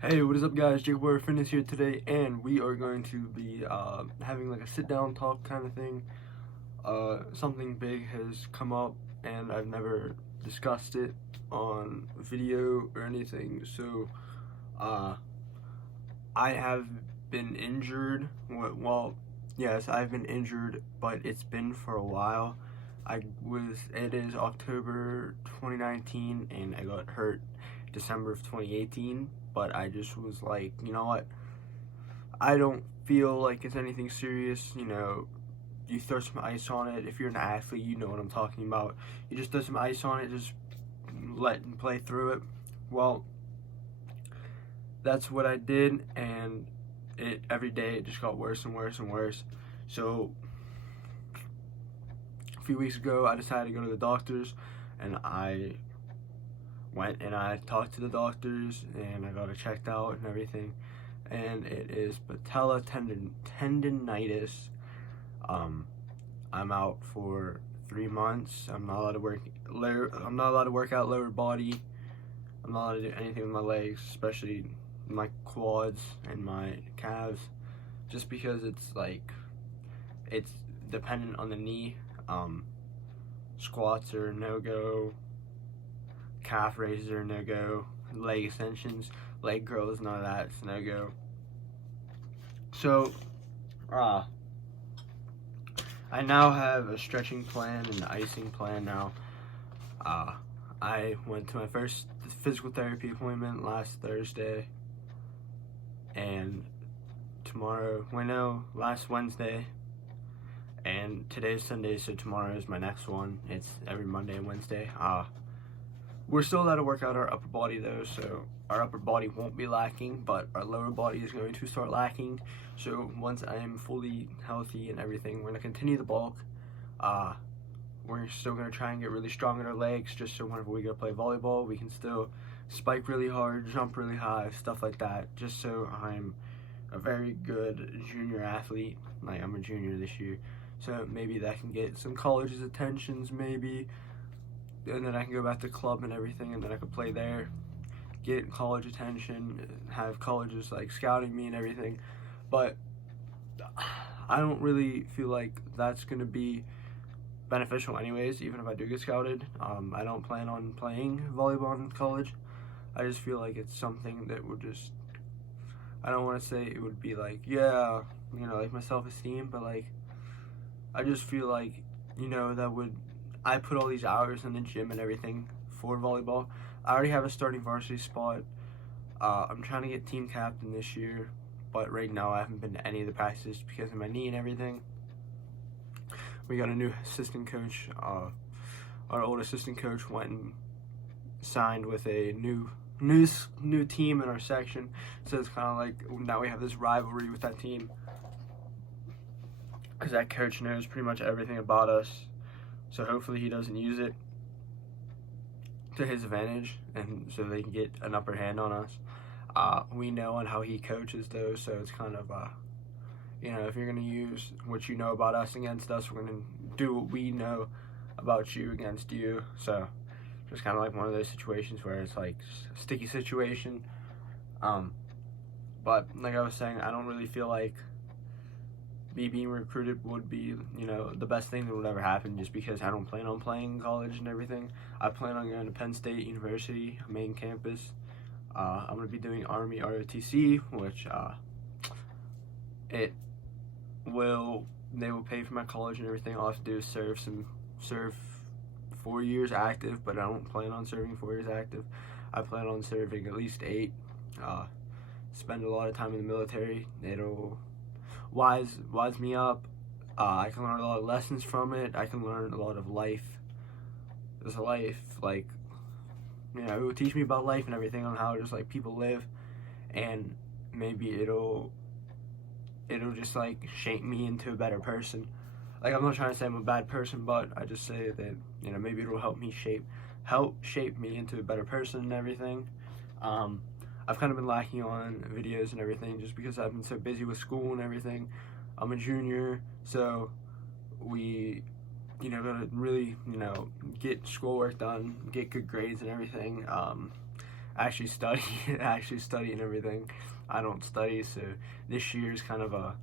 Hey, what is up, guys? Jake Warrior Fitness here today, and we are going to be having like a sit-down talk kind of thing. Something big has come up, and I've never discussed it on video or anything. So, uh, I have been injured. Well, yes, I've been injured, but it's been for a while. It is October 2019, and I got hurt December of 2018, but I just was like, you know what? I don't feel like it's anything serious. You throw some ice on it. If you're an athlete, you know what I'm talking about. You just throw some ice on it, just let and play through it. Well, that's what I did, and every day it just got worse and worse and worse. So a few weeks ago, I decided to go to the doctors, and I went and I talked to the doctors, and I got it checked out and everything. And it is patella tendonitis. I'm out for 3 months. I'm not allowed to work. I'm not allowed to work out lower body. I'm not allowed to do anything with my legs, especially my quads and my calves, just because it's dependent on the knee. Squats are no go. Calf raises are no go. Leg extensions, leg curls, none of that's no go. So, I now have a stretching plan and an icing plan now. I went to my first physical therapy appointment last Thursday, and last Wednesday, and today's Sunday, so tomorrow is my next one. It's every Monday and Wednesday. We're still allowed to work out our upper body though, so our upper body won't be lacking, but our lower body is going to start lacking. So once I am fully healthy and everything, we're gonna continue the bulk. We're still gonna try and get really strong in our legs, just so whenever we go play volleyball, we can still spike really hard, jump really high, stuff like that, just so I'm a very good junior athlete. Like, I'm a junior this year, so maybe that can get some college's attentions, maybe, and then I can go back to club and everything, and then I can play there, get college attention, have colleges like scouting me and everything. But I don't really feel like that's gonna be beneficial anyways, even if I do get scouted. I don't plan on playing volleyball in college. I just feel like it's something that would just, I don't want to say it would be like, yeah, like my self-esteem, but like, I just feel like, I put all these hours in the gym and everything for volleyball. I already have a starting varsity spot. I'm trying to get team captain this year, but right now I haven't been to any of the practices because of my knee and everything. We got a new assistant coach. Our old assistant coach went and signed with a new team in our section, so it's kind of like now we have this rivalry with that team because that coach knows pretty much everything about us. So hopefully he doesn't use it to his advantage, and so they can get an upper hand on us. We know on how he coaches though, so it's kind of if you're gonna use what you know about us against us, we're gonna do what we know about you against you. So just kind of like one of those situations where it's like a sticky situation. But like I was saying, I don't really feel like me being recruited would be, the best thing that would ever happen, just because I don't plan on playing in college and everything. I plan on going to Penn State University, main campus. I'm going to be doing Army ROTC, which they will pay for my college and everything. All I have to do is serve 4 years active, but I don't plan on serving 4 years active. I plan on serving at least 8. Spend a lot of time in the military. It'll wise me up. I can learn a lot of lessons from it. I can learn a lot of life. There's a life, like, it will teach me about life and everything, on how just like people live, and maybe it'll just like shape me into a better person. Like, I'm not trying to say I'm a bad person, but I just say that maybe it'll help shape me into a better person and everything. I've kind of been lacking on videos and everything just because I've been so busy with school and everything. I'm a junior, so we, gotta really, get schoolwork done, get good grades and everything. actually study, actually study and everything. I don't study, so this year is kind of a,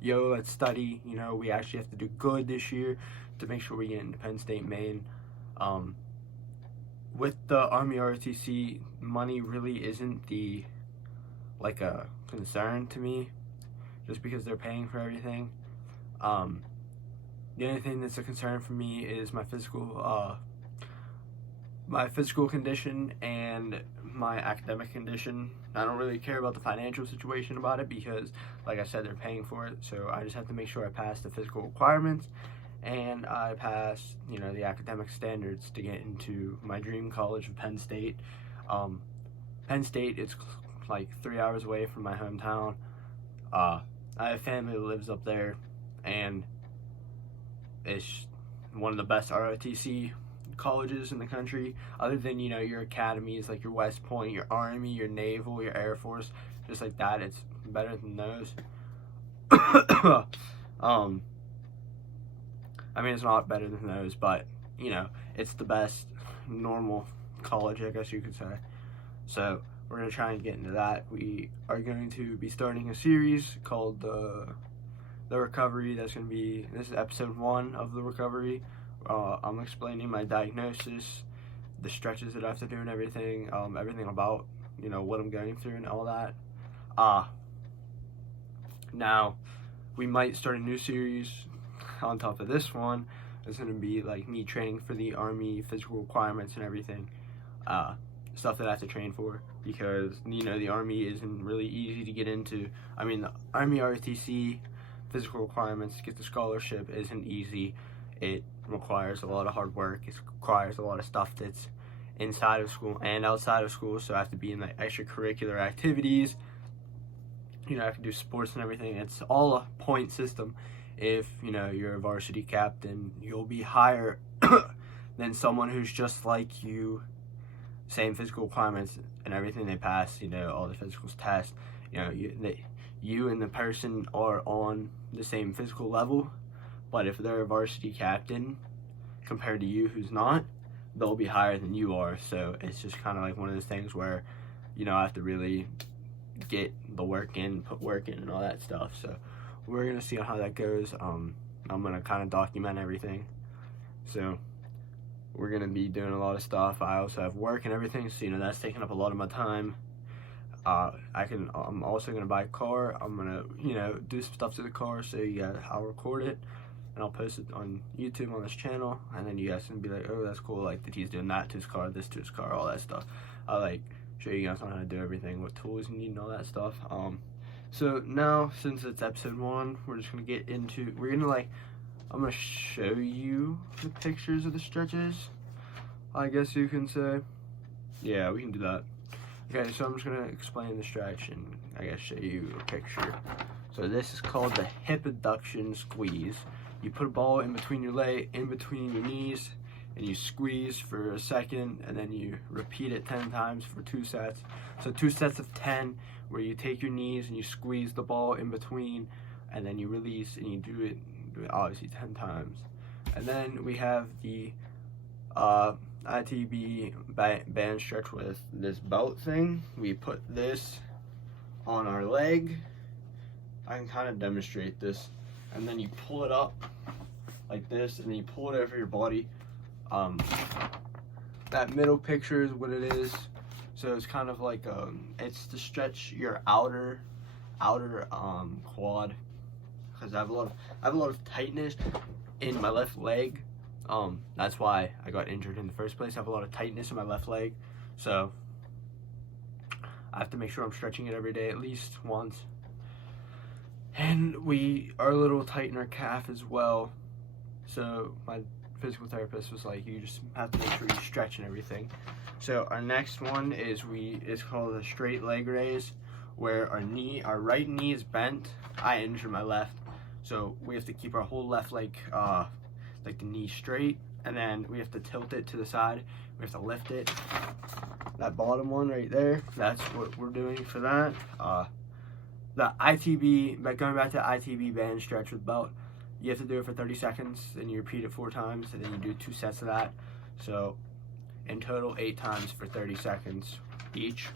yo, let's study. You know, we actually have to do good this year to make sure we get into Penn State, Maine. With the Army ROTC, money really isn't like a concern to me, just because they're paying for everything. The only thing that's a concern for me is my physical condition and my academic condition. I don't really care about the financial situation about it because, like I said, they're paying for it. So I just have to make sure I pass the physical requirements and I pass, you know, the academic standards to get into my dream college of Penn State. Penn State is like 3 hours away from my hometown. I have family that lives up there, and it's one of the best ROTC colleges in the country, other than, you know, your academies like your West Point, your Army, your Naval, your Air Force, just like that. It's better than those. I mean, it's not better than those, but, you know, it's the best normal college, I guess you could say. So we're going to try and get into that. We are going to be starting a series called The Recovery. This is episode 1 of The Recovery. I'm explaining my diagnosis, the stretches that I have to do and everything, everything about, you know, what I'm going through and all that. Now, we might start a new series on top of this one. It's going to be like me training for the Army physical requirements and everything, stuff that I have to train for, because, you know, the Army isn't really easy to get into. I mean, the Army ROTC physical requirements to get the scholarship isn't easy. It requires a lot of hard work. It requires a lot of stuff that's inside of school and outside of school, so I have to be in like extracurricular activities. You know, I have to do sports and everything. It's all a point system. If, you know, you're a varsity captain, you'll be higher than someone who's just like you, same physical requirements and everything they pass, you know, all the physicals test. You know, you and the person are on the same physical level, but if they're a varsity captain compared to you who's not, they'll be higher than you are. So it's just kind of like one of those things where, you know, I have to really get the work in, put work in and all that stuff. So we're going to see how that goes. I'm going to kind of document everything. So we're going to be doing a lot of stuff. I also have work and everything, so, you know, that's taking up a lot of my time. I'm also going to buy a car. I'm going to, you know, do some stuff to the car, so I'll record it and I'll post it on YouTube on this channel, and then you guys can be like, oh, that's cool, like that he's doing that to his car, this to his car, all that stuff. I'll like show you guys on how to do everything, what tools you need and all that stuff. So now, since it's episode 1, we're just gonna get into, I'm gonna show you the pictures of the stretches, I guess you can say. Yeah, we can do that. Okay, so I'm just gonna explain the stretch and I guess show you a picture. So this is called the hip abduction squeeze. You put a ball in between your knees, and you squeeze for a second, and then you repeat it 10 times for 2 sets. So 2 sets of 10, where you take your knees and you squeeze the ball in between, and then you release, and you do it obviously 10 times. And then we have the ITB band stretch with this belt thing. We put this on our leg. I can kind of demonstrate this. And then you pull it up like this, and then you pull it over your body. That middle picture is what it is. So it's kind of like it's to stretch your outer quad, because I have a lot of tightness in my left leg. That's why I got injured in the first place. I have a lot of tightness in my left leg, so I have to make sure I'm stretching it every day at least once. And we are a little tight in our calf as well. So my physical therapist was like, you just have to make sure you stretch and everything. So our next one is it's called a straight leg raise, where our right knee is bent. I injured my left, so we have to keep our whole left leg, like the knee straight, and then we have to tilt it to the side. We have to lift it. That bottom one right there, that's what we're doing for that. The ITB, going back to ITB band stretch with belt, you have to do it for 30 seconds, and you repeat it 4 times, and then you do 2 sets of that. So in total, 8 times for 30 seconds each.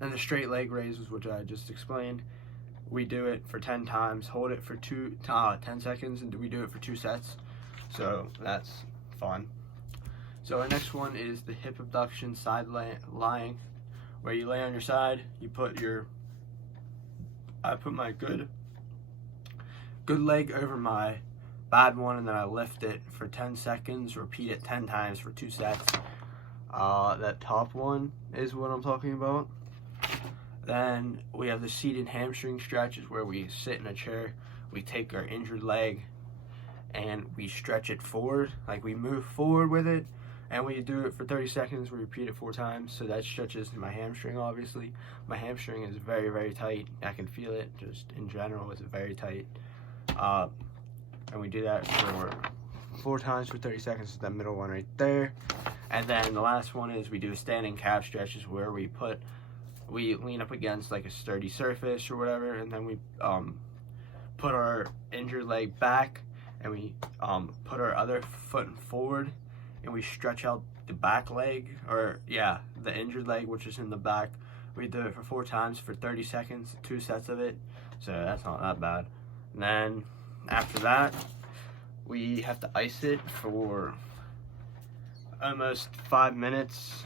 Then the straight leg raises, which I just explained, we do it for 10 times, hold it for 10 seconds, and we do it for 2 sets. So that's fun. So our next one is the hip abduction side lying, where you lay on your side, I put my good leg over my bad one, and then I lift it for 10 seconds, repeat it 10 times for 2 sets. That top one is what I'm talking about. Then we have the seated hamstring stretches, where we sit in a chair, we take our injured leg and we stretch it forward, like we move forward with it, and we do it for 30 seconds. We repeat it 4 times, so that stretches my hamstring. Obviously my hamstring is very, very tight. I can feel it just in general. It's very tight, and we do that for 4 times for 30 seconds. That middle one right there. And then the last one is we do standing calf stretches, where we lean up against like a sturdy surface or whatever, and then we put our injured leg back, and we put our other foot forward, and we stretch out the back leg, or the injured leg, which is in the back. We do it for 4 times for 30 seconds, 2 sets of it, so that's not that bad. And then after that, we have to ice it for almost 5 minutes.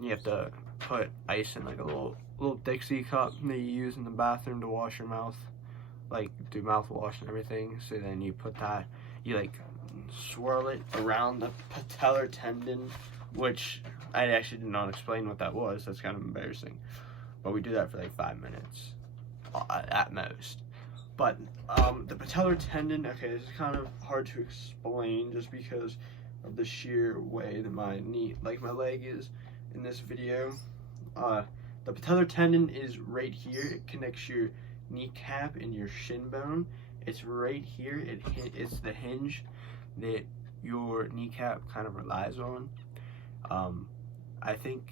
You have to put ice in like a little Dixie cup that you use in the bathroom to wash your mouth, like do mouthwash and everything. So then you put that, you like swirl it around the patellar tendon, which I actually did not explain what that was. That's kind of embarrassing, but we do that for like 5 minutes at most. But the patellar tendon, okay, this is kind of hard to explain just because of the sheer way that my leg is in this video. The patellar tendon is right here. It connects your kneecap and your shin bone. It's right here. It's the hinge that your kneecap kind of relies on. I think,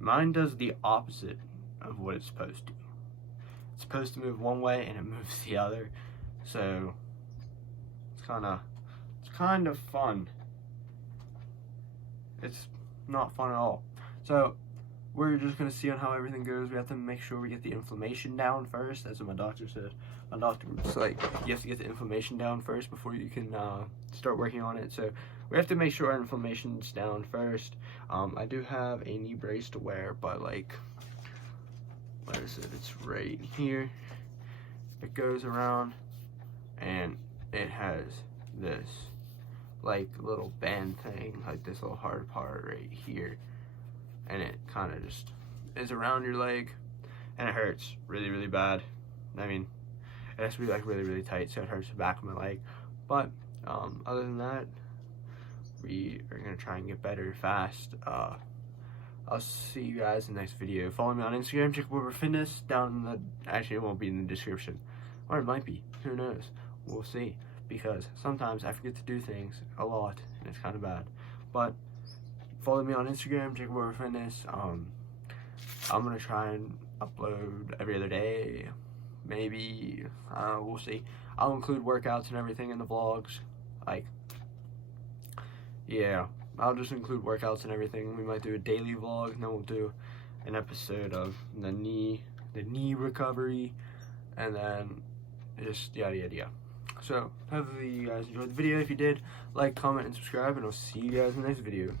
mine does the opposite of what it's supposed to. It's supposed to move one way and it moves the other, so it's kind of fun. It's not fun at all. So we're just gonna see on how everything goes. We have to make sure we get the inflammation down first. That's what my doctor said. My doctor was like, you have to get the inflammation down first before you can start working on it. So we have to make sure our inflammation's down first. I do have a knee brace to wear, but like, where is it? It's right here. It goes around and it has this like little band thing, like this little hard part right here, and it kind of just is around your leg, and it hurts really, really bad. I mean, it has to be like really, really tight, so it hurts the back of my leg. But other than that, we are gonna try and get better fast. I'll see you guys in the next video. Follow me on Instagram, Jacob Weber Fitness, down in the, actually it won't be in the description, or it might be, who knows, we'll see, because sometimes I forget to do things a lot, and it's kind of bad. But follow me on Instagram, Jacob Weber Fitness. I'm gonna try and upload every other day, maybe, we'll see. I'll include workouts and everything in the vlogs, like, I'll just include workouts and everything. We might do a daily vlog, and then we'll do an episode of the knee recovery, and then just yada. So hopefully you guys enjoyed the video. If you did, like, comment, and subscribe, and I'll see you guys in the next video.